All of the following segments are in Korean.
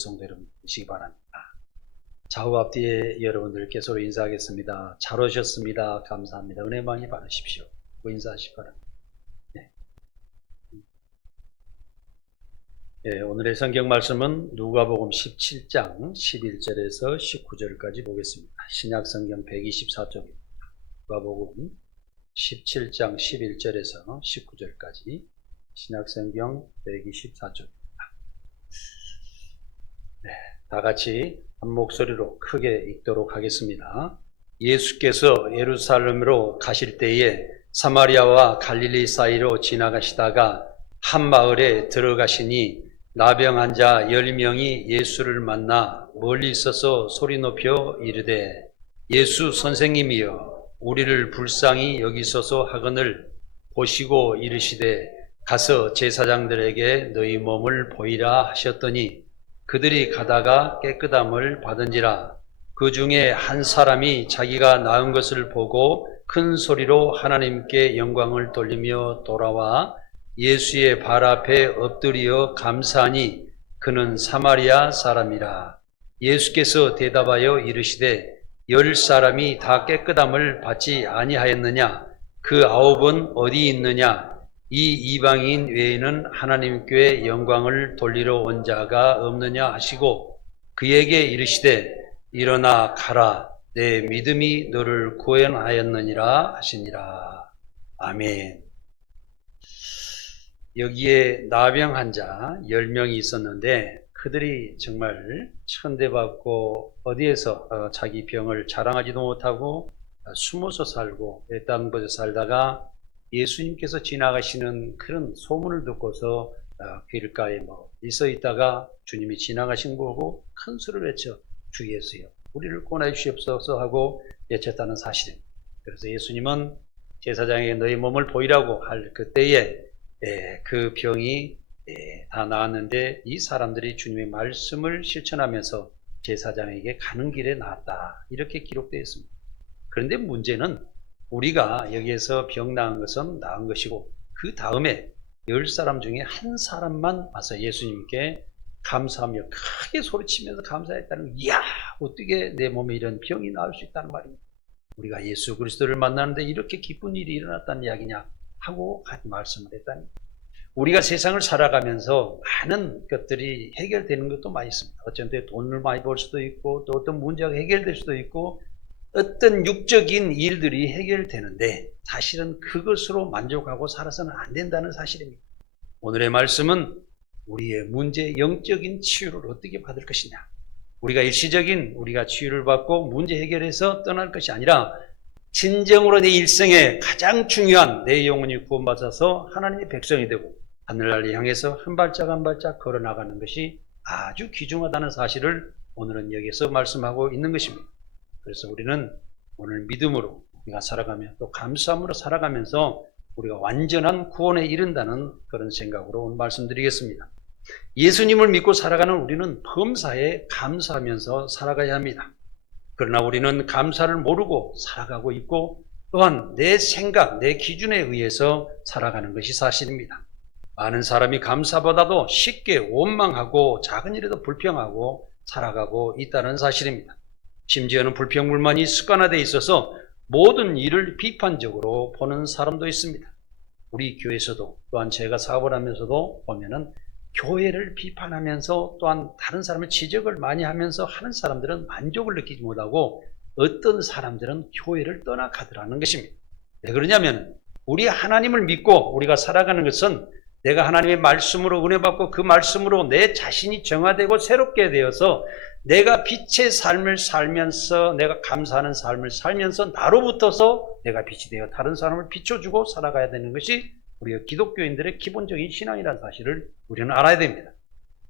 성도 여러분 되시기 바랍니다. 좌우 앞뒤에 여러분들께 서로 인사하겠습니다. 잘 오셨습니다. 감사합니다. 은혜 많이 받으십시오. 인사하시기 바랍니다. 오늘의 성경 말씀은 누가복음 17장 11절에서 19절까지 보겠습니다. 신약 성경 124쪽입니다. 누가복음 17장 11절에서 19절까지 신약 성경 124쪽입니다. 다 같이 한 목소리로 크게 읽도록 하겠습니다. 예수께서 예루살렘으로 가실 때에 사마리아와 갈릴리 사이로 지나가시다가 한 마을에 들어가시니 나병 환자 10명이 예수를 만나 멀리 있어서 소리 높여 이르되 예수 선생님이여 우리를 불쌍히 여기소서 하거늘 보시고 이르시되 가서 제사장들에게 너희 몸을 보이라 하셨더니 그들이 가다가 깨끗함을 받은지라. 그 중에 한 사람이 자기가 나은 것을 보고 큰 소리로 하나님께 영광을 돌리며 돌아와 예수의 발 앞에 엎드려 감사하니 그는 사마리아 사람이라. 예수께서 대답하여 이르시되 10사람이 다 깨끗함을 받지 아니하였느냐? 그 9은 어디 있느냐? 이 이방인 외에는 하나님께 영광을 돌리러 온 자가 없느냐 하시고 그에게 이르시되 일어나 가라 내 믿음이 너를 구원하였느니라 하시니라. 아멘. 여기에 나병 환자 10명이 있었는데 그들이 정말 천대받고 어디에서 자기 병을 자랑하지도 못하고 숨어서 살고 외딴 곳에 살다가 예수님께서 지나가시는 그런 소문을 듣고서 길가에 있어 있다가 주님이 지나가신 거고 큰 소리를 외쳐 주 예수여 우리를 구원해 주시옵소서 하고 외쳤다는 사실입니다. 그래서 예수님은 제사장에게 너희 몸을 보이라고 할 그때에 그 병이 다 나았는데 이 사람들이 주님의 말씀을 실천하면서 제사장에게 가는 길에 나았다 이렇게 기록되어 있습니다. 그런데 문제는 우리가 여기에서 병 나은 것은 나은 것이고 그 다음에 10사람 중에 한 사람만 와서 예수님께 감사하며 크게 소리치면서 감사했다는 이야 어떻게 내 몸에 이런 병이 나을 수 있다는 말입니다. 우리가 예수 그리스도를 만나는데 이렇게 기쁜 일이 일어났다는 이야기냐 하고 말씀을 했다니. 우리가 세상을 살아가면서 많은 것들이 해결되는 것도 많이 있습니다. 어쩐 때 돈을 많이 벌 수도 있고 또 어떤 문제가 해결될 수도 있고 어떤 육적인 일들이 해결되는데 사실은 그것으로 만족하고 살아서는 안 된다는 사실입니다. 오늘의 말씀은 우리의 문제, 영적인 치유를 어떻게 받을 것이냐. 우리가 일시적인 우리가 치유를 받고 문제 해결해서 떠날 것이 아니라 진정으로 내 일생에 가장 중요한 내 영혼이 구원받아서 하나님의 백성이 되고 하늘나라를 향해서 한 발짝 한 발짝 걸어나가는 것이 아주 귀중하다는 사실을 오늘은 여기서 말씀하고 있는 것입니다. 그래서 우리는 오늘 믿음으로 우리가 살아가며 또 감사함으로 살아가면서 우리가 완전한 구원에 이른다는 그런 생각으로 오늘 말씀드리겠습니다. 예수님을 믿고 살아가는 우리는 범사에 감사하면서 살아가야 합니다. 그러나 우리는 감사를 모르고 살아가고 있고 또한 내 생각, 내 기준에 의해서 살아가는 것이 사실입니다. 많은 사람이 감사보다도 쉽게 원망하고 작은 일에도 불평하고 살아가고 있다는 사실입니다. 심지어는 불평불만이 습관화되어 있어서 모든 일을 비판적으로 보는 사람도 있습니다. 우리 교회에서도 또한 제가 사업을 하면서도 보면은 교회를 비판하면서 또한 다른 사람의 지적을 많이 하면서 하는 사람들은 만족을 느끼지 못하고 어떤 사람들은 교회를 떠나가더라는 것입니다. 왜 그러냐면 우리 하나님을 믿고 우리가 살아가는 것은 내가 하나님의 말씀으로 은혜 받고 그 말씀으로 내 자신이 정화되고 새롭게 되어서 내가 빛의 삶을 살면서 내가 감사하는 삶을 살면서 나로부터서 내가 빛이 되어 다른 사람을 비춰주고 살아가야 되는 것이 우리가 기독교인들의 기본적인 신앙이라는 사실을 우리는 알아야 됩니다.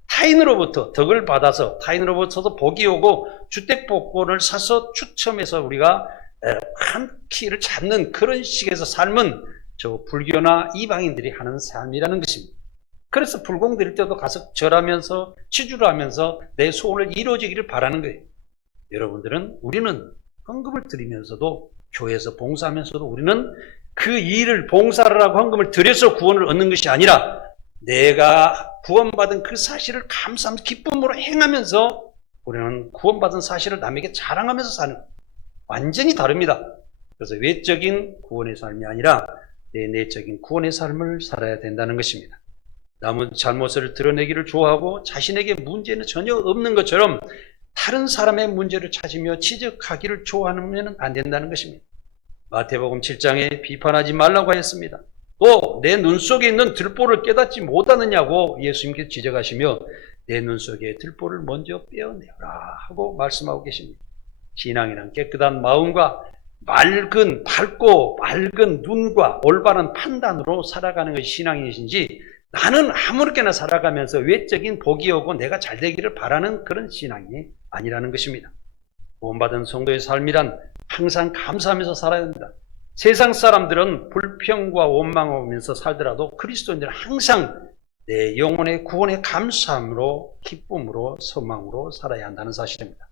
타인으로부터 덕을 받아서 타인으로부터 복이 오고 주택복권을 사서 추첨해서 우리가 한 키를 잡는 그런 식에서 삶은 저 불교나 이방인들이 하는 삶이라는 것입니다. 그래서 불공 드릴 때도 가서 절하면서 치주를 하면서 내 소원을 이루어지기를 바라는 거예요. 여러분들은 우리는 헌금을 드리면서도 교회에서 봉사하면서도 우리는 그 일을 봉사를 하고 헌금을 드려서 구원을 얻는 것이 아니라 내가 구원받은 그 사실을 감사하면서 기쁨으로 행하면서 우리는 구원받은 사실을 남에게 자랑하면서 사는 거예요. 완전히 다릅니다. 그래서 외적인 구원의 삶이 아니라 내 내적인 구원의 삶을 살아야 된다는 것입니다. 남은 잘못을 드러내기를 좋아하고 자신에게 문제는 전혀 없는 것처럼 다른 사람의 문제를 찾으며 지적하기를 좋아하면 안 된다는 것입니다. 마태복음 7장에 비판하지 말라고 하였습니다. 또 내 눈 속에 있는 들보를 깨닫지 못하느냐고 예수님께서 지적하시며 내 눈 속에 들보를 먼저 빼어내라 하고 말씀하고 계십니다. 신앙이란 깨끗한 마음과 밝고 맑은 눈과 올바른 판단으로 살아가는 것이 신앙이신지, 나는 아무렇게나 살아가면서 외적인 복이 오고 내가 잘 되기를 바라는 그런 신앙이 아니라는 것입니다. 구원받은 성도의 삶이란 항상 감사하면서 살아야 합니다. 세상 사람들은 불평과 원망하면서 살더라도 그리스도인들은 항상 내 영혼의 구원에 감사함으로 기쁨으로 소망으로 살아야 한다는 사실입니다.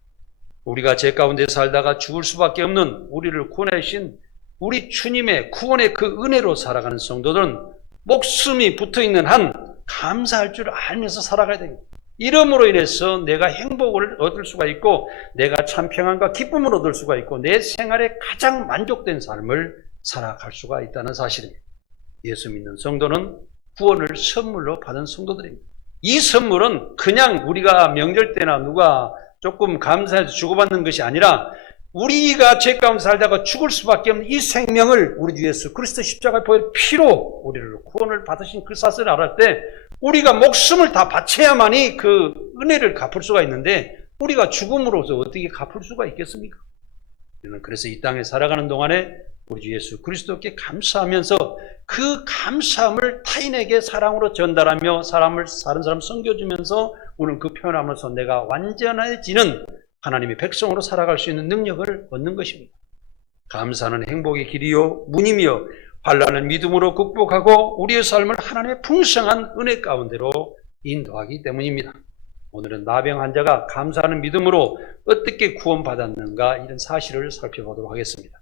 우리가 죄 가운데 살다가 죽을 수밖에 없는 우리를 구원하신 우리 주님의 구원의 그 은혜로 살아가는 성도들은 목숨이 붙어있는 한 감사할 줄 알면서 살아가야 됩니다. 이름으로 인해서 내가 행복을 얻을 수가 있고 내가 참 평안과 기쁨을 얻을 수가 있고 내 생활에 가장 만족된 삶을 살아갈 수가 있다는 사실입니다. 예수 믿는 성도는 구원을 선물로 받은 성도들입니다. 이 선물은 그냥 우리가 명절 때나 누가 조금 감사해서 주고받는 것이 아니라 우리가 죄 가운데 살다가 죽을 수밖에 없는 이 생명을 우리 주 예수 그리스도 십자가의 보혈 피로 우리를 구원을 받으신 그 사실을 알을 때 우리가 목숨을 다 바쳐야만이 그 은혜를 갚을 수가 있는데 우리가 죽음으로써 어떻게 갚을 수가 있겠습니까? 우리는 그래서 이 땅에 살아가는 동안에 우리 주 예수 그리스도께 감사하면서 그 감사함을 타인에게 사랑으로 전달하며 다른 사람 섬겨주면서 우리는 그 표현함으로써 내가 완전해지는 하나님의 백성으로 살아갈 수 있는 능력을 얻는 것입니다. 감사는 행복의 길이요 문이며 환난을 믿음으로 극복하고 우리의 삶을 하나님의 풍성한 은혜 가운데로 인도하기 때문입니다. 오늘은 나병 환자가 감사하는 믿음으로 어떻게 구원받았는가 이런 사실을 살펴보도록 하겠습니다.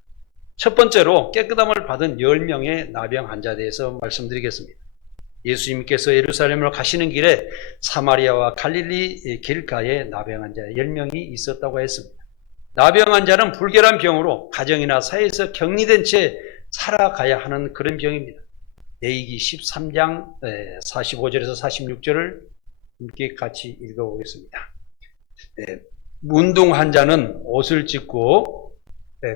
첫 번째로 깨끗함을 받은 10명의 나병 환자에 대해서 말씀드리겠습니다. 예수님께서 예루살렘으로 가시는 길에 사마리아와 갈릴리 길가에 나병 환자 10명이 있었다고 했습니다. 나병 환자는 불결한 병으로 가정이나 사회에서 격리된 채 살아가야 하는 그런 병입니다. 레위기 13장 45절에서 46절을 함께 같이 읽어보겠습니다. 문둥 환자는 옷을 찢고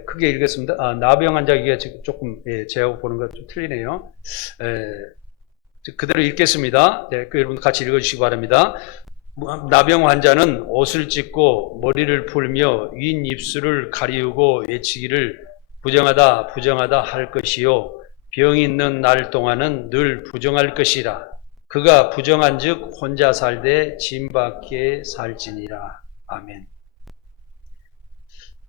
크게 읽겠습니다. 나병 환자 이게 조금 제하고 보는 것 좀 틀리네요. 그대로 읽겠습니다. 그 여러분 같이 읽어주시기 바랍니다. 나병 환자는 옷을 찢고 머리를 풀며 윈 입술을 가리우고 외치기를 부정하다 부정하다 할 것이요 병이 있는 날 동안은 늘 부정할 것이라. 그가 부정한즉 혼자 살되 짐밖에 살지니라. 아멘.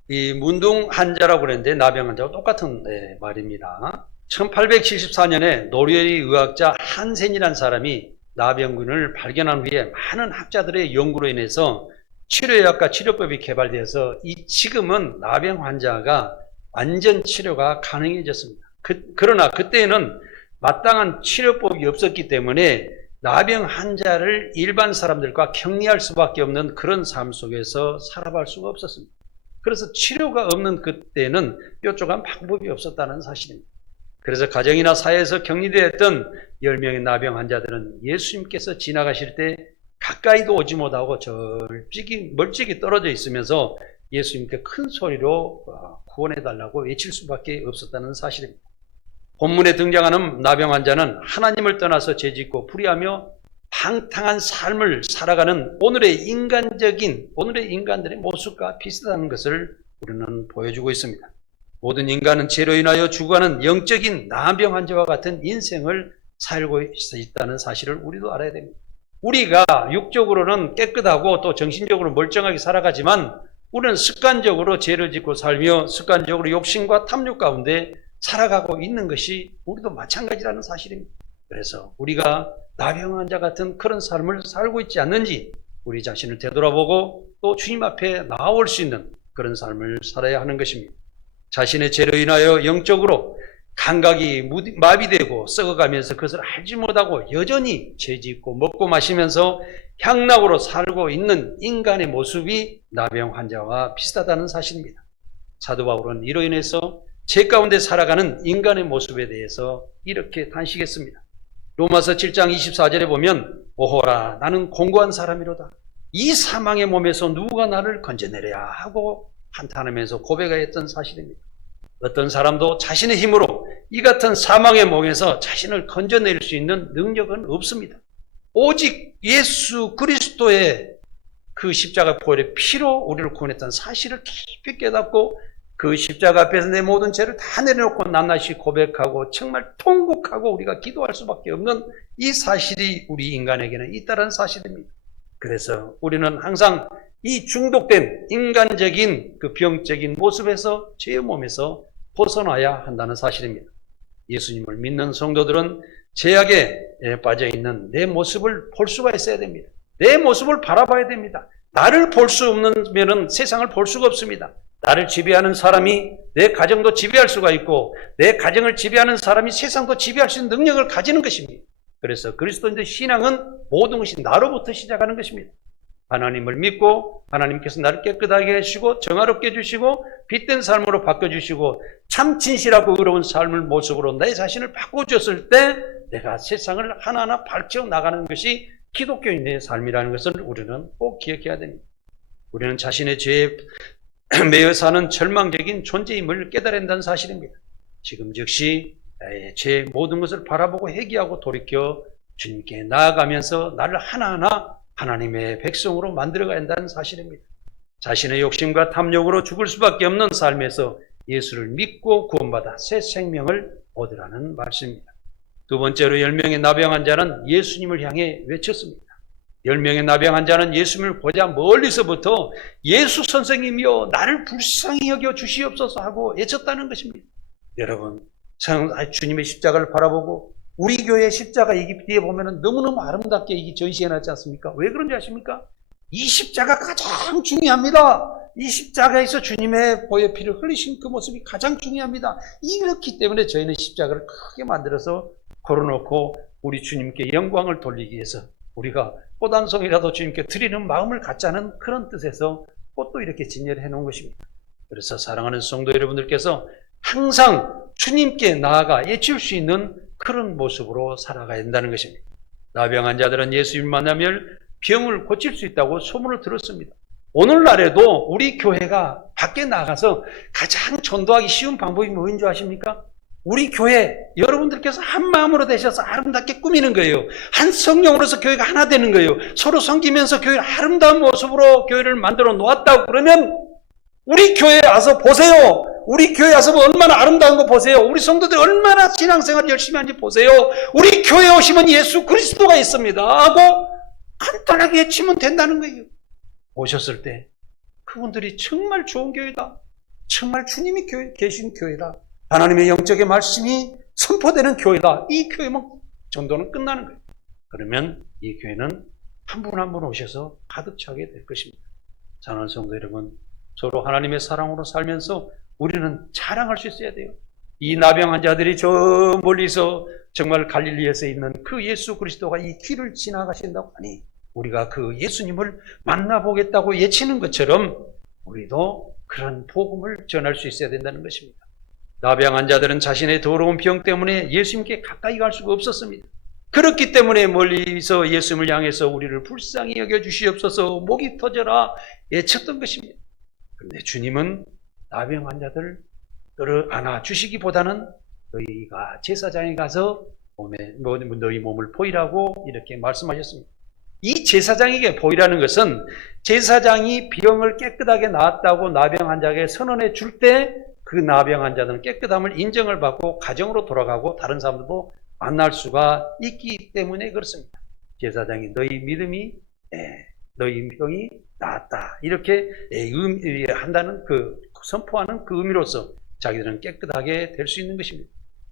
이 문둥 환자라고 그랬는데 나병 환자와 똑같은 말입니다. 1874년에 노르웨이 의학자 한센이라는 사람이 나병균을 발견한 후에 많은 학자들의 연구로 인해서 치료약과 치료법이 개발되어서 지금은 나병 환자가 완전 치료가 가능해졌습니다. 그러나 그때는 마땅한 치료법이 없었기 때문에 나병 환자를 일반 사람들과 격리할 수밖에 없는 그런 삶 속에서 살아갈 수가 없었습니다. 그래서 치료가 없는 그때는 뾰족한 방법이 없었다는 사실입니다. 그래서 가정이나 사회에서 격리되었던 10명의 나병 환자들은 예수님께서 지나가실 때 가까이도 오지 못하고 멀찍이 떨어져 있으면서 예수님께 큰 소리로 구원해달라고 외칠 수밖에 없었다는 사실입니다. 본문에 등장하는 나병 환자는 하나님을 떠나서 죄짓고 불의하며 방탕한 삶을 살아가는 오늘의 인간들의 모습과 비슷한 것을 우리는 보여주고 있습니다. 모든 인간은 죄로 인하여 죽어가는 영적인 나병 환자와 같은 인생을 살고 있다는 사실을 우리도 알아야 됩니다. 우리가 육적으로는 깨끗하고 또 정신적으로 멀쩡하게 살아가지만 우리는 습관적으로 죄를 짓고 살며 습관적으로 욕심과 탐욕 가운데 살아가고 있는 것이 우리도 마찬가지라는 사실입니다. 그래서 우리가 나병 환자 같은 그런 삶을 살고 있지 않는지 우리 자신을 되돌아보고 또 주님 앞에 나올 수 있는 그런 삶을 살아야 하는 것입니다. 자신의 죄로 인하여 영적으로 감각이 마비되고 썩어가면서 그것을 알지 못하고 여전히 죄짓고 먹고 마시면서 향락으로 살고 있는 인간의 모습이 나병 환자와 비슷하다는 사실입니다. 사도 바울은 이로 인해서 죄 가운데 살아가는 인간의 모습에 대해서 이렇게 단식했습니다. 로마서 7장 24절에 보면 오호라 나는 공고한 사람이로다. 이 사망의 몸에서 누가 나를 건져내랴 하고 한탄하면서 고백하였던 사실입니다. 어떤 사람도 자신의 힘으로 이 같은 사망의 몸에서 자신을 건져낼 수 있는 능력은 없습니다. 오직 예수 그리스도의 그 십자가 보혈의 피로 우리를 구원했다는 사실을 깊이 깨닫고 그 십자가 앞에서 내 모든 죄를 다 내려놓고 낱낱이 고백하고 정말 통곡하고 우리가 기도할 수밖에 없는 이 사실이 우리 인간에게는 있다는 사실입니다. 그래서 우리는 항상 이 중독된 인간적인 그 병적인 모습에서 죄의 몸에서 벗어나야 한다는 사실입니다. 예수님을 믿는 성도들은 죄악에 빠져 있는 내 모습을 볼 수가 있어야 됩니다. 내 모습을 바라봐야 됩니다. 나를 볼 수 없으면 세상을 볼 수가 없습니다. 나를 지배하는 사람이 내 가정도 지배할 수가 있고 내 가정을 지배하는 사람이 세상도 지배할 수 있는 능력을 가지는 것입니다. 그래서 그리스도인의 신앙은 모든 것이 나로부터 시작하는 것입니다. 하나님을 믿고 하나님께서 나를 깨끗하게 해주시고 정화롭게 해주시고 빛된 삶으로 바꿔주시고 참 진실하고 의로운 삶을 모습으로 내 자신을 바꿔줬을 때 내가 세상을 하나하나 밝혀 나가는 것이 기독교인의 삶이라는 것을 우리는 꼭 기억해야 됩니다. 우리는 자신의 죄에 매여 사는 절망적인 존재임을 깨달아야 한다는 사실입니다. 지금 즉시 나의 죄 모든 것을 바라보고 회개하고 돌이켜 주님께 나아가면서 나를 하나하나 하나님의 백성으로 만들어가야 한다는 사실입니다. 자신의 욕심과 탐욕으로 죽을 수밖에 없는 삶에서 예수를 믿고 구원받아 새 생명을 얻으라는 말씀입니다. 두 번째로 10명의 나병 환자는 예수님을 향해 외쳤습니다. 10명의 나병 환자는 예수님을 보자 멀리서부터 예수 선생님이여 나를 불쌍히 여겨 주시옵소서 하고 외쳤다는 것입니다. 여러분, 주님의 십자가를 바라보고 우리 교회 십자가 이 뒤에 보면 너무너무 아름답게 이게 전시해놨지 않습니까? 왜 그런지 아십니까? 이 십자가 가장 중요합니다. 이 십자가에서 주님의 보혈 피를 흘리신 그 모습이 가장 중요합니다. 이렇기 때문에 저희는 십자가를 크게 만들어서 걸어놓고 우리 주님께 영광을 돌리기 위해서 우리가 꽃 한 송이라도 주님께 드리는 마음을 갖자는 그런 뜻에서 꽃도 이렇게 진열해 놓은 것입니다. 그래서 사랑하는 성도 여러분들께서 항상 주님께 나아가 예칠 수 있는 그런 모습으로 살아가야 한다는 것입니다. 나병 환자들은 예수님을 만나면 병을 고칠 수 있다고 소문을 들었습니다. 오늘날에도 우리 교회가 밖에 나가서 가장 전도하기 쉬운 방법이 뭐인 줄 아십니까? 우리 교회 여러분들께서 한 마음으로 되셔서 아름답게 꾸미는 거예요. 한 성령으로서 교회가 하나 되는 거예요. 서로 섬기면서 교회를 아름다운 모습으로 교회를 만들어 놓았다고 그러면 우리 교회에 와서 보세요. 우리 교회 와서 얼마나 아름다운 거 보세요. 우리 성도들이 얼마나 신앙생활 열심히 하는지 보세요. 우리 교회에 오시면 예수 그리스도가 있습니다 하고 간단하게 외치면 된다는 거예요. 오셨을 때 그분들이 정말 좋은 교회다. 정말 주님이 계신 교회다. 하나님의 영적인 말씀이 선포되는 교회다. 이 교회만 전도는 끝나는 거예요. 그러면 이 교회는 한 분 한 분 오셔서 가득 차게 될 것입니다. 사랑하는 성도 여러분, 서로 하나님의 사랑으로 살면서 우리는 자랑할 수 있어야 돼요. 이 나병 환자들이 저 멀리서 정말 갈릴리에서 있는 그 예수 그리스도가 이 길을 지나가신다고 하니 우리가 그 예수님을 만나보겠다고 외치는 것처럼 우리도 그런 복음을 전할 수 있어야 된다는 것입니다. 나병 환자들은 자신의 더러운 병 때문에 예수님께 가까이 갈 수가 없었습니다. 그렇기 때문에 멀리서 예수님을 향해서 우리를 불쌍히 여겨주시옵소서 목이 터져라 외쳤던 것입니다. 그런데 주님은 나병 환자들을 안아주시기보다는 너희가 제사장에 가서 너희 몸을 보이라고 이렇게 말씀하셨습니다. 이 제사장에게 보이라는 것은 제사장이 병을 깨끗하게 나았다고 나병 환자에게 선언해 줄 때 그 나병 환자들은 깨끗함을 인정을 받고 가정으로 돌아가고 다른 사람들도 만날 수가 있기 때문에 그렇습니다. 제사장이 너희 믿음이 너희 병이 나았다 이렇게 한다는 그 선포하는 그 의미로서 자기들은 깨끗하게 될 수 있는 것입니다.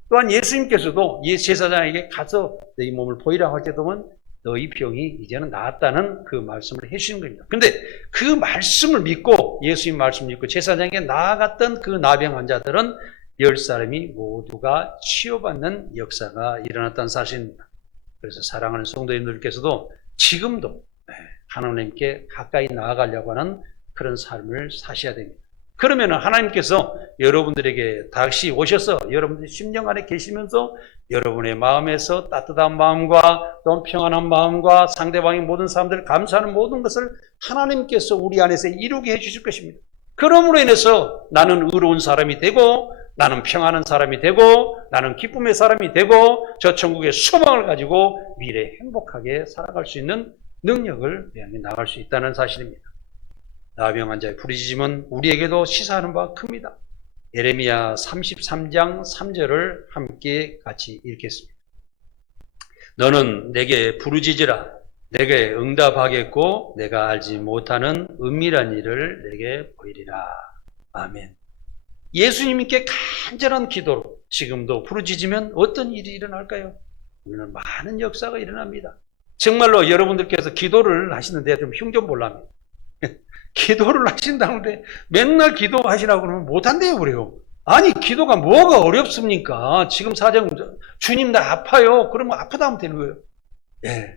또한 예수님께서도 제사장에게 가서 너희 몸을 보이라 할 때도 보면 너희 병이 이제는 나았다는 그 말씀을 해주시는 겁니다. 그런데 그 말씀을 믿고 예수님 말씀을 믿고 제사장에게 나아갔던 그 나병 환자들은 10사람이 모두가 치유받는 역사가 일어났다는 사실입니다. 그래서 사랑하는 성도님들께서도 지금도 하나님께 가까이 나아가려고 하는 그런 삶을 사셔야 됩니다. 그러면 하나님께서 여러분들에게 다시 오셔서 여러분들의 심령 안에 계시면서 여러분의 마음에서 따뜻한 마음과 또 평안한 마음과 상대방의 모든 사람들을 감사하는 모든 것을 하나님께서 우리 안에서 이루게 해주실 것입니다. 그러므로 인해서 나는 의로운 사람이 되고, 나는 평안한 사람이 되고, 나는 기쁨의 사람이 되고, 저 천국의 소망을 가지고 미래에 행복하게 살아갈 수 있는 능력을 향해 나갈 수 있다는 사실입니다. 나병 환자의 부르짖음은 우리에게도 시사하는 바가 큽니다. 예레미야 33장 3절을 함께 같이 읽겠습니다. 너는 내게 부르짖으라. 내게 응답하겠고 내가 알지 못하는 은밀한 일을 내게 보이리라. 아멘. 예수님께 간절한 기도로 지금도 부르짖으면 어떤 일이 일어날까요? 우리는 많은 역사가 일어납니다. 정말로 여러분들께서 기도를 하시는데 좀 흉 좀 볼랍니다. 기도를 하신다는데 맨날 기도하시라고 그러면 못한대요, 그래요. 아니, 기도가 뭐가 어렵습니까? 지금 사정, 주님 나 아파요. 그러면 아프다 하면 되는 거예요. 예.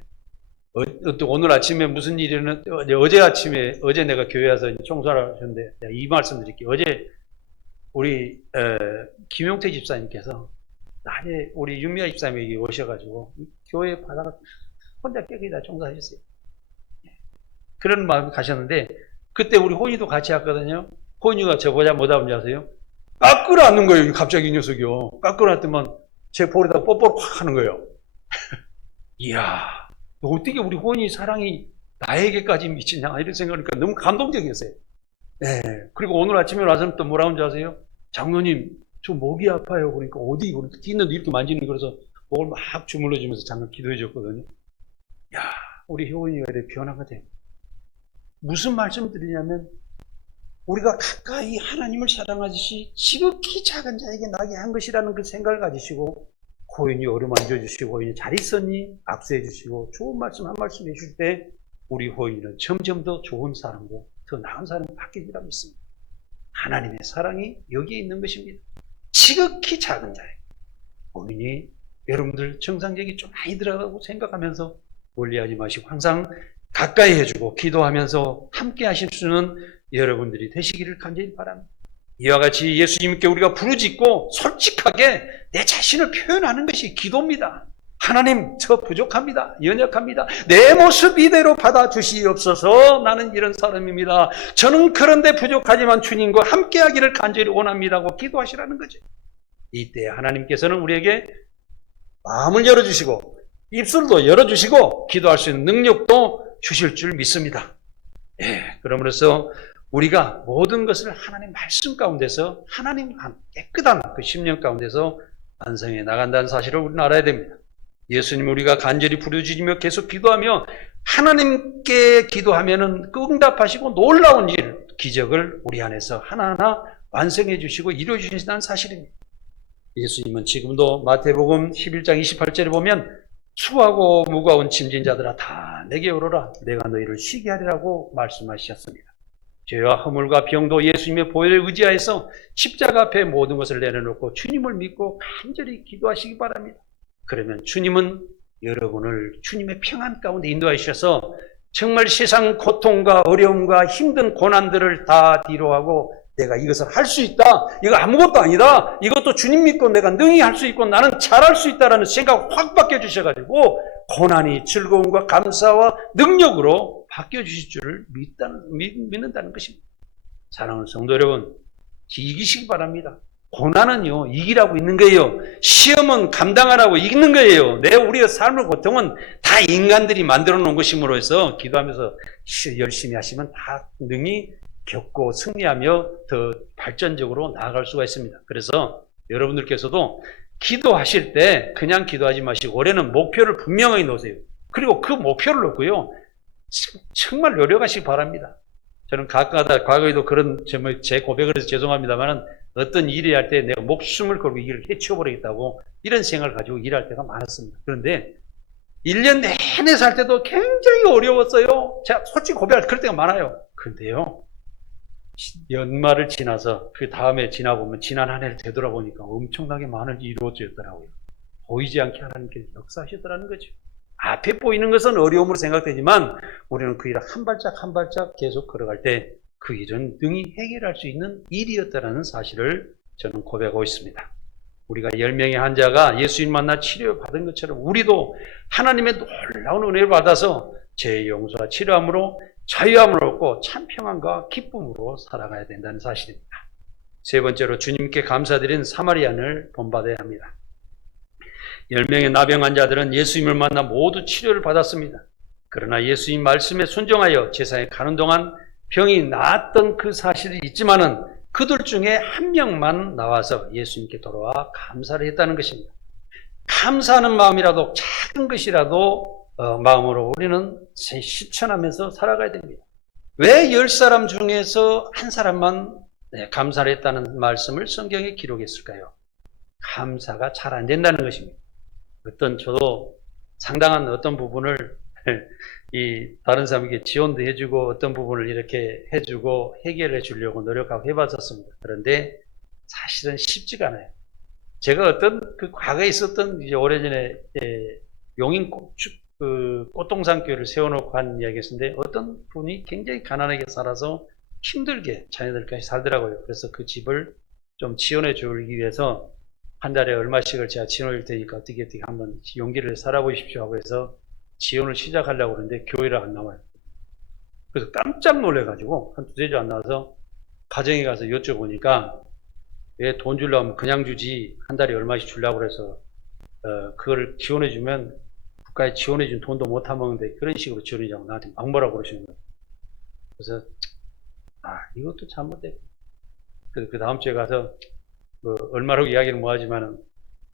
오늘 아침에 무슨 일이 일어났는데, 어제 내가 교회 와서 청소를 하셨는데, 이 말씀 드릴게요. 어제 우리, 김용태 집사님께서 낮에 우리 윤미아 집사님에게 오셔가지고, 교회 바닥을 혼자 깨끗이 청소하셨어요. 그런 마음이 가셨는데, 그때 우리 호인이도 같이 왔거든요. 호인이가 저보자 뭐다 하는지 아세요? 깎으러 앉는 거예요, 갑자기 이 녀석이요. 깎으러 앉더만 제 볼에다가 뽀뽀를 확 하는 거예요. 이야, 어떻게 우리 호인이 사랑이 나에게까지 미치냐, 이런 생각하니까 너무 감동적이었어요. 네. 그리고 오늘 아침에 와서는 또 뭐라 하는지 아세요? 장로님, 저 목이 아파요. 그러니까 어디, 있는데 이렇게 만지는 거라서 목을 막 주물러 주면서 잠깐 기도해 줬거든요. 야, 우리 호인이가 이렇게 변화가 돼요. 무슨 말씀 드리냐면, 우리가 가까이 하나님을 사랑하듯이 지극히 작은 자에게 나게 한 것이라는 그 생각을 가지시고, 호인이 어루만져 주시고, 호인이 잘 있었니? 악수해 주시고, 좋은 말씀 한 말씀 해줄 때, 우리 호인이는 점점 더 좋은 사람으로, 더 나은 사람이 바뀌리라 믿습니다. 하나님의 사랑이 여기에 있는 것입니다. 지극히 작은 자에게. 호인이 여러분들 정상적이 좀 많이 들어가고 생각하면서 멀리하지 마시고 항상 가까이 해주고 기도하면서 함께 하실 수 있는 여러분들이 되시기를 간절히 바랍니다. 이와 같이 예수님께 우리가 부르짖고 솔직하게 내 자신을 표현하는 것이 기도입니다. 하나님, 저 부족합니다. 연약합니다. 내 모습 이대로 받아주시옵소서. 나는 이런 사람입니다. 저는 그런데 부족하지만 주님과 함께 하기를 간절히 원합니다고 기도하시라는 거죠. 이때 하나님께서는 우리에게 마음을 열어주시고 입술도 열어주시고 기도할 수 있는 능력도 주실 줄 믿습니다. 그러므로써 우리가 모든 것을 하나님 말씀 가운데서 하나님 깨끗한 그 심령 가운데서 완성해 나간다는 사실을 우리는 알아야 됩니다. 예수님 우리가 간절히 부르짖으며 계속 기도하며 하나님께 기도하면은 응답하시고 놀라운 일, 기적을 우리 안에서 하나하나 완성해 주시고 이루어 주신다는 사실입니다. 예수님은 지금도 마태복음 11장 28절에 보면 수고하고 무거운 짐진 자들아 다 내게 오너라 내가 너희를 쉬게 하리라고 말씀하셨습니다. 죄와 허물과 병도 예수님의 보혈을 의지하여서 십자가 앞에 모든 것을 내려놓고 주님을 믿고 간절히 기도하시기 바랍니다. 그러면 주님은 여러분을 주님의 평안 가운데 인도해 주셔서 정말 세상 고통과 어려움과 힘든 고난들을 다 뒤로하고 내가 이것을 할 수 있다. 이거 아무것도 아니다. 이것도 주님 믿고 내가 능히 할 수 있고 나는 잘할 수 있다라는 생각을 확 바뀌어주셔가지고 고난이 즐거움과 감사와 능력으로 바뀌어주실 줄을 믿는다는 것입니다. 사랑하는 성도 여러분, 이기시기 바랍니다. 고난은요, 이기라고 있는 거예요. 시험은 감당하라고 있는 거예요. 우리의 삶의 고통은 다 인간들이 만들어 놓은 것이므로 해서 기도하면서 열심히 하시면 다 능히 겪고 승리하며 더 발전적으로 나아갈 수가 있습니다. 그래서 여러분들께서도 기도하실 때 그냥 기도하지 마시고 올해는 목표를 분명하게 놓으세요. 그리고 그 목표를 놓고요, 정말 노력하시기 바랍니다. 저는 가끔가다 과거에도 그런 제 고백을 해서 죄송합니다만 어떤 일을 할 때 내가 목숨을 걸고 이 일을 해치워버리겠다고 이런 생각을 가지고 일할 때가 많았습니다. 그런데 1년 내내 살 때도 굉장히 어려웠어요. 제가 솔직히 고백할 그럴 때가 많아요. 그런데요, 연말을 지나서 그 다음에 지나보면 지난 한 해를 되돌아보니까 엄청나게 많은 일이 이루어졌더라고요. 보이지 않게 하나님께서 역사하셨더라는 거죠. 앞에 보이는 것은 어려움으로 생각되지만 우리는 그 일을 한 발짝 한 발짝 계속 걸어갈 때 그 일은 능히 해결할 수 있는 일이었다는 사실을 저는 고백하고 있습니다. 우리가 10명의 환자가 예수님 만나 치료받은 것처럼 우리도 하나님의 놀라운 은혜를 받아서 죄의 용서와 치료함으로 자유함을 얻고 참 평안과 기쁨으로 살아가야 된다는 사실입니다. 세 번째로 주님께 감사드린 사마리안을 본받아야 합니다. 10명의 나병 환자들은 예수님을 만나 모두 치료를 받았습니다. 그러나 예수님 말씀에 순종하여 제사에 가는 동안 병이 나았던 그 사실이 있지만은 그들 중에 한 명만 나와서 예수님께 돌아와 감사를 했다는 것입니다. 감사하는 마음이라도 작은 것이라도 마음으로 우리는 실천하면서 살아가야 됩니다. 왜 10사람 중에서 한 사람만 감사를 했다는 말씀을 성경에 기록했을까요? 감사가 잘 안 된다는 것입니다. 저도 상당한 어떤 부분을 다른 사람에게 지원도 해주고 어떤 부분을 이렇게 해주고 해결해 주려고 노력하고 해봤었습니다. 그런데 사실은 쉽지가 않아요. 제가 과거에 있었던 오래전에 용인 꽃동산 교회를 세워놓고 한 이야기였는데 어떤 분이 굉장히 가난하게 살아서 힘들게 자녀들까지 살더라고요. 그래서 그 집을 좀 지원해 주기 위해서 한 달에 얼마씩을 제가 지원해 줄 테니까 어떻게 한번 용기를 살아보십시오 하고 해서 지원을 시작하려고 그러는데 교회를 안 나와요. 그래서 깜짝 놀래가지고 한 두세 주 안 나와서 가정에 가서 여쭤보니까 왜 돈 주려면 그냥 주지 한 달에 얼마씩 주려고 그래서 그걸 지원해주면 국가에 지원해준 돈도 못 타먹는데 그런 식으로 지원해주고 나한테 막 뭐라고 그러시는 거예요. 그래서 이것도 잘못됐고 그 다음 주에 가서 얼마라고 이야기를 뭐 하지만은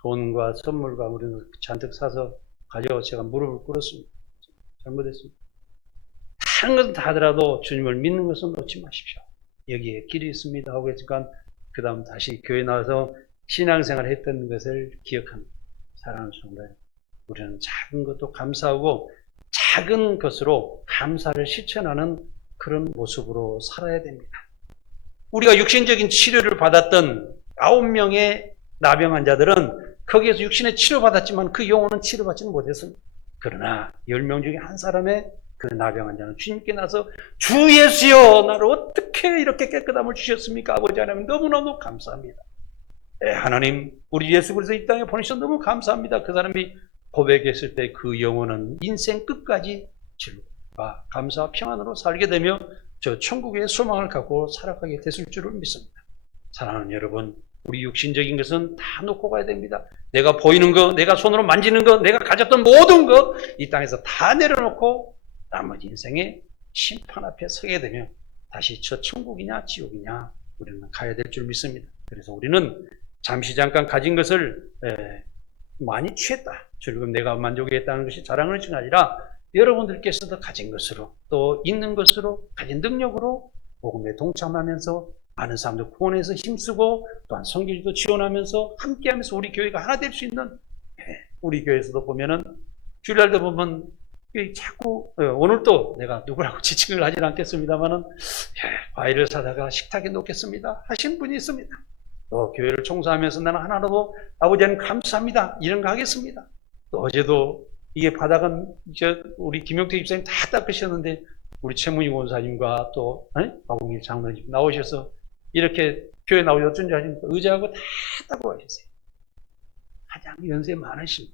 돈과 선물과 우리는 잔뜩 사서 가져와 제가 무릎을 꿇었습니다. 잘못했습니다. 다른 것은 다 하더라도 주님을 믿는 것은 놓지 마십시오. 여기에 길이 있습니다 하고 했으니까 그 다음 다시 교회 나와서 신앙생활을 했던 것을 기억합니다. 사랑하는 성도, 우리는 작은 것도 감사하고 작은 것으로 감사를 실천하는 그런 모습으로 살아야 됩니다. 우리가 육신적인 치료를 받았던 9명의 나병 환자들은 거기에서 육신의 치료받았지만 그 영혼은 치료받지는 못했습니다. 그러나 10명 중에 한 사람의 그 나병 환자는 주님께 나서 주 예수여 나를 어떻게 이렇게 깨끗함을 주셨습니까? 아버지 하나님 너무너무 감사합니다. 하나님 우리 예수 그리스도 이 땅에 보내셔서 너무 감사합니다. 그 사람이 고백했을 때 그 영혼은 인생 끝까지 즐거움과 감사와 평안으로 살게 되며 저 천국의 소망을 갖고 살아가게 됐을 줄을 믿습니다. 사랑하는 여러분, 우리 육신적인 것은 다 놓고 가야 됩니다. 내가 보이는 것, 내가 손으로 만지는 것, 내가 가졌던 모든 것 이 땅에서 다 내려놓고 나머지 인생의 심판 앞에 서게 되면 다시 저 천국이냐 지옥이냐 우리는 가야 될 줄 믿습니다. 그래서 우리는 잠시 잠깐 가진 것을 많이 취했다, 지금 내가 만족했다는 것이 자랑을 하는 것이 아니라 여러분들께서도 가진 것으로 또 있는 것으로 가진 능력으로 복음에 동참하면서 많은 사람들 구원해서 힘쓰고 또한 선교지도 지원하면서 함께하면서 우리 교회가 하나 될 수 있는, 우리 교회에서도 보면은 주일날도 보면 자꾸 오늘도 내가 누구라고 지칭을 하진 않겠습니다만은 과일을 사다가 식탁에 놓겠습니다 하신 분이 있습니다. 또 교회를 청소하면서 나는 하나라도 아버지 하나님 감사합니다 이런 거 하겠습니다. 또 어제도 이게 바닥은 우리 김용태 집사님 다 닦으셨는데 우리 최문희 원사님과 또 박웅일 장로님 나오셔서 이렇게 교회 나오셔서 어쩐지 하시니까 의자하고 다 닦고 가셨어요. 가장 연세 많으신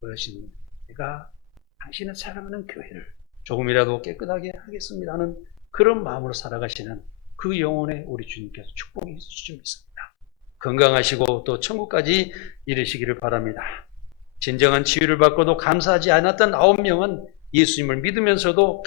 그러신 내가 당신의 사랑하는 교회를 조금이라도 깨끗하게 하겠습니다 하는 그런 마음으로 살아가시는 그 영혼에 우리 주님께서 축복해 주실 수 있습니다. 건강하시고 또 천국까지 이르시기를 바랍니다. 진정한 치유를 받고도 감사하지 않았던 9명은 예수님을 믿으면서도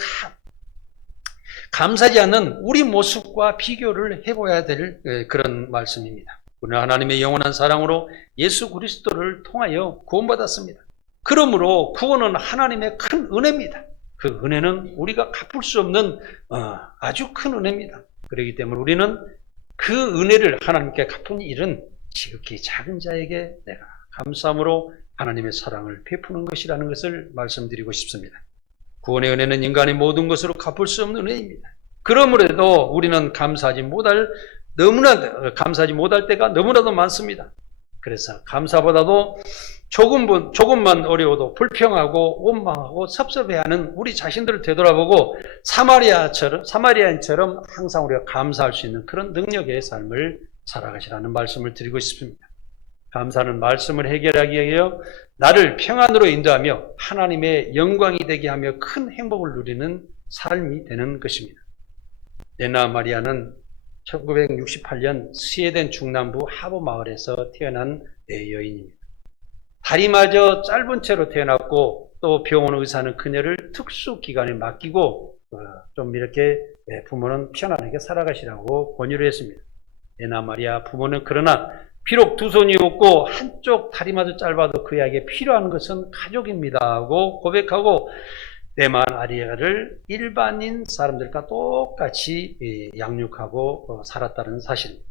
감사하지 않는 우리 모습과 비교를 해봐야 될 그런 말씀입니다. 우리는 하나님의 영원한 사랑으로 예수 그리스도를 통하여 구원받았습니다. 그러므로 구원은 하나님의 큰 은혜입니다. 그 은혜는 우리가 갚을 수 없는 아주 큰 은혜입니다. 그렇기 때문에 우리는 그 은혜를 하나님께 갚은 일은 지극히 작은 자에게 내가 감사함으로 하나님의 사랑을 베푸는 것이라는 것을 말씀드리고 싶습니다. 구원의 은혜는 인간의 모든 것으로 갚을 수 없는 은혜입니다. 그러므로도 우리는 너무나 감사하지 못할 때가 너무나도 많습니다. 그래서 감사보다도 조금만 어려워도 불평하고 원망하고 섭섭해하는 우리 자신들을 되돌아보고 사마리아인처럼 항상 우리가 감사할 수 있는 그런 능력의 삶을 살아가시라는 말씀을 드리고 싶습니다. 감사는 말씀을 해결하기 위하여 나를 평안으로 인도하며 하나님의 영광이 되게 하며 큰 행복을 누리는 삶이 되는 것입니다. 레나 마리아는 1968년 스웨덴 중남부 하버 마을에서 태어난 여인입니다. 다리마저 짧은 채로 태어났고 또 병원 의사는 그녀를 특수기관에 맡기고 좀 이렇게 부모는 편안하게 살아가시라고 권유를 했습니다. 레나 마리아 부모는 그러나 비록 두 손이 없고 한쪽 다리마저 짧아도 그에게 필요한 것은 가족입니다 하고 고백하고 레나 마리아를 일반인 사람들과 똑같이 양육하고 살았다는 사실입니다.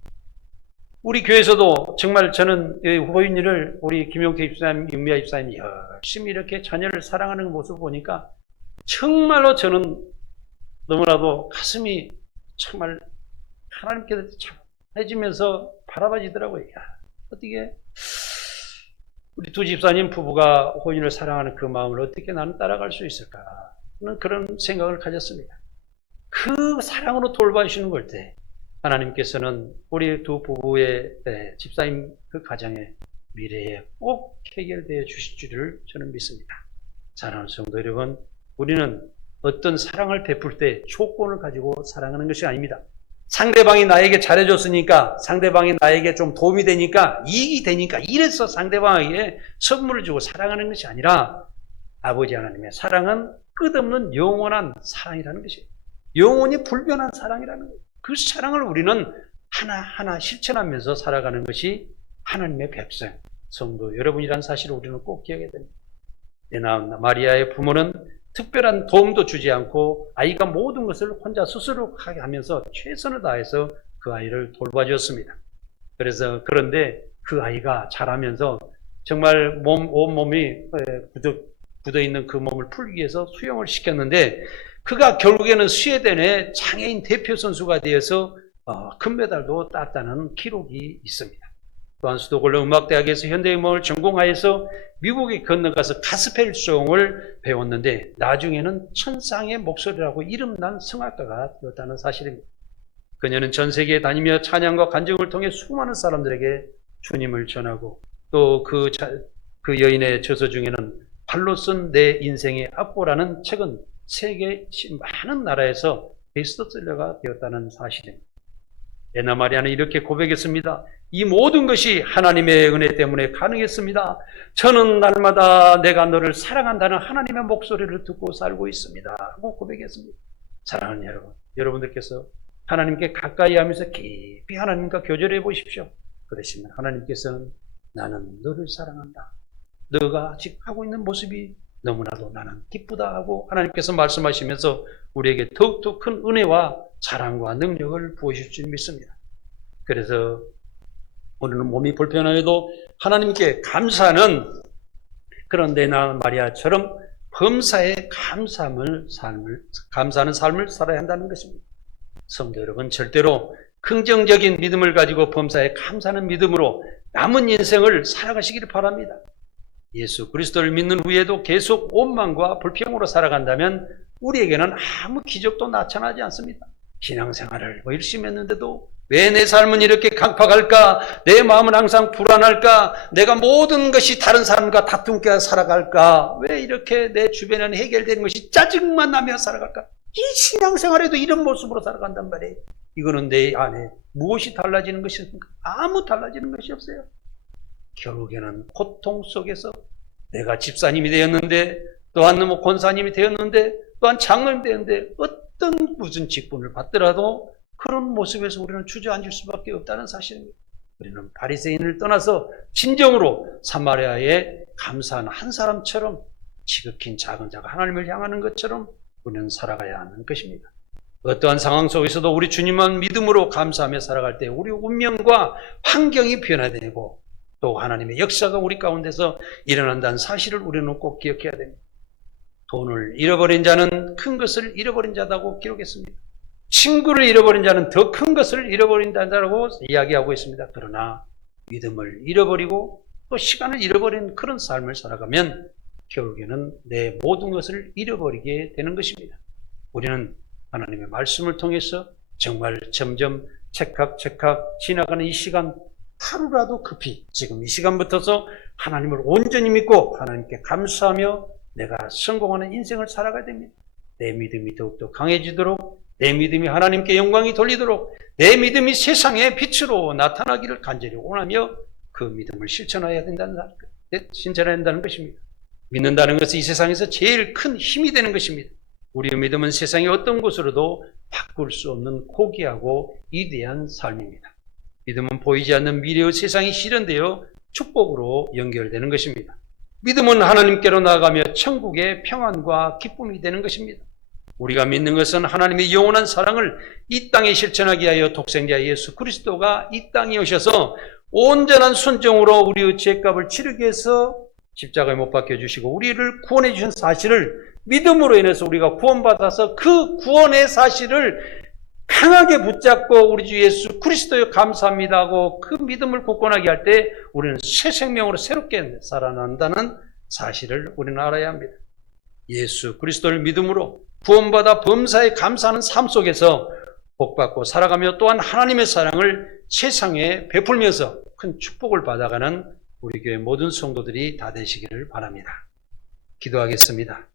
우리 교회에서도 정말 저는 후보인을 우리 김용태 집사님, 윤미아 집사님이 열심히 이렇게 자녀를 사랑하는 모습을 보니까 정말로 저는 너무나도 가슴이 정말 하나님께서 해지면서 바라봐지더라고요. 어떻게 우리 두 집사님 부부가 호인을 사랑하는 그 마음을 어떻게 나는 따라갈 수 있을까? 저는 그런 생각을 가졌습니다. 그 사랑으로 돌봐주시는 걸 때 하나님께서는 우리 두 부부의 집사님 그 가정의 미래에 꼭 해결되어 주실 줄을 저는 믿습니다. 사랑하는 성도 여러분, 우리는 어떤 사랑을 베풀 때 조건을 가지고 사랑하는 것이 아닙니다. 상대방이 나에게 잘해줬으니까, 상대방이 나에게 좀 도움이 되니까, 이익이 되니까 이래서 상대방에게 선물을 주고 사랑하는 것이 아니라 아버지 하나님의 사랑은 끝없는 영원한 사랑이라는 것이에요. 영원히 불변한 사랑이라는 거예요. 그 사랑을 우리는 하나하나 실천하면서 살아가는 것이 하나님의 백성, 성도 여러분이라는 사실을 우리는 꼭 기억해야 됩니다. 레나 마리아의 부모는 특별한 도움도 주지 않고 아이가 모든 것을 혼자 스스로 하게 하면서 최선을 다해서 그 아이를 돌봐주었습니다. 그런데 그 아이가 자라면서 정말 온몸이 굳어있는 그 몸을 풀기 위해서 수영을 시켰는데 그가 결국에는 스웨덴의 장애인 대표 선수가 되어서 금메달도 땄다는 기록이 있습니다. 또한 스톡홀름 음악대학에서 현대음악을 전공하여서 미국에 건너가서 가스펠송을 배웠는데 나중에는 천상의 목소리라고 이름난 성악가가 되었다는 사실입니다. 그녀는 전 세계에 다니며 찬양과 간증을 통해 수많은 사람들에게 주님을 전하고 또 그 여인의 저서 중에는 발로 쓴 내 인생의 악보라는 책은 세계 많은 나라에서 베스트셀러가 되었다는 사실입니다. 레나 마리아는 이렇게 고백했습니다. 이 모든 것이 하나님의 은혜 때문에 가능했습니다. 저는 날마다 내가 너를 사랑한다는 하나님의 목소리를 듣고 살고 있습니다. 하고 고백했습니다. 사랑하는 여러분, 여러분들께서 하나님께 가까이 하면서 깊이 하나님과 교제를 해보십시오. 그러시면 하나님께서는 나는 너를 사랑한다. 너가 지금 하고 있는 모습이 너무나도 나는 기쁘다 하고 하나님께서 말씀하시면서 우리에게 더욱더 큰 은혜와 사랑과 능력을 부으실 줄 믿습니다. 그래서 오늘은 몸이 불편하여도 하나님께 감사하는 그런 레나 마리아처럼 범사에 감사하는 삶을 살아야 한다는 것입니다. 성도 여러분, 절대로 긍정적인 믿음을 가지고 범사에 감사하는 믿음으로 남은 인생을 살아가시기를 바랍니다. 예수 그리스도를 믿는 후에도 계속 원망과 불평으로 살아간다면 우리에게는 아무 기적도 나타나지 않습니다. 신앙생활을 열심히 했는데도 왜 내 삶은 이렇게 강팍할까? 내 마음은 항상 불안할까? 내가 모든 것이 다른 사람과 다툼게 살아갈까? 왜 이렇게 내 주변에는 해결되는 것이 짜증만 나며 살아갈까? 이 신앙생활에도 이런 모습으로 살아간단 말이에요. 이거는 내 안에 무엇이 달라지는 것입니까? 아무 달라지는 것이 없어요. 결국에는 고통 속에서 내가 집사님이 되었는데 또한 권사님이 되었는데 또한 장로님 되었는데 어떤 무슨 직분을 받더라도 그런 모습에서 우리는 주저앉을 수밖에 없다는 사실입니다. 우리는 바리새인을 떠나서 진정으로 사마리아에 감사한 한 사람처럼 지극히 작은 자가 하나님을 향하는 것처럼 우리는 살아가야 하는 것입니다. 어떠한 상황 속에서도 우리 주님만 믿음으로 감사하며 살아갈 때 우리 운명과 환경이 변화되고 또 하나님의 역사가 우리 가운데서 일어난다는 사실을 우리는 꼭 기억해야 됩니다. 돈을 잃어버린 자는 큰 것을 잃어버린 자다고 기록했습니다. 친구를 잃어버린 자는 더 큰 것을 잃어버린다고 이야기하고 있습니다. 그러나 믿음을 잃어버리고 또 시간을 잃어버린 그런 삶을 살아가면 결국에는 내 모든 것을 잃어버리게 되는 것입니다. 우리는 하나님의 말씀을 통해서 정말 점점 찰칵 지나가는 이 시간, 하루라도 급히 지금 이 시간부터서 하나님을 온전히 믿고 하나님께 감사하며 내가 성공하는 인생을 살아가야 됩니다. 내 믿음이 더욱더 강해지도록, 내 믿음이 하나님께 영광이 돌리도록, 내 믿음이 세상의 빛으로 나타나기를 간절히 원하며 그 믿음을 실천해야 된다는 것입니다. 믿는다는 것은 이 세상에서 제일 큰 힘이 되는 것입니다. 우리의 믿음은 세상의 어떤 곳으로도 바꿀 수 없는 고귀하고 위대한 삶입니다. 믿음은 보이지 않는 미래의 세상이 실현되어 축복으로 연결되는 것입니다. 믿음은 하나님께로 나아가며 천국의 평안과 기쁨이 되는 것입니다. 우리가 믿는 것은 하나님의 영원한 사랑을 이 땅에 실천하기 위하여 독생자 예수 그리스도가 이 땅에 오셔서 온전한 순종으로 우리의 죄값을 치르기 위해서 십자가에 못 박혀 주시고 우리를 구원해 주신 사실을 믿음으로 인해서 우리가 구원받아서 그 구원의 사실을 강하게 붙잡고 우리 주 예수 그리스도에 감사합니다 하고 그 믿음을 굳건하게 할 때 우리는 새 생명으로 새롭게 살아난다는 사실을 우리는 알아야 합니다. 예수 그리스도를 믿음으로 구원받아 범사에 감사하는 삶 속에서 복받고 살아가며 또한 하나님의 사랑을 세상에 베풀면서 큰 축복을 받아가는 우리 교회 모든 성도들이 다 되시기를 바랍니다. 기도하겠습니다.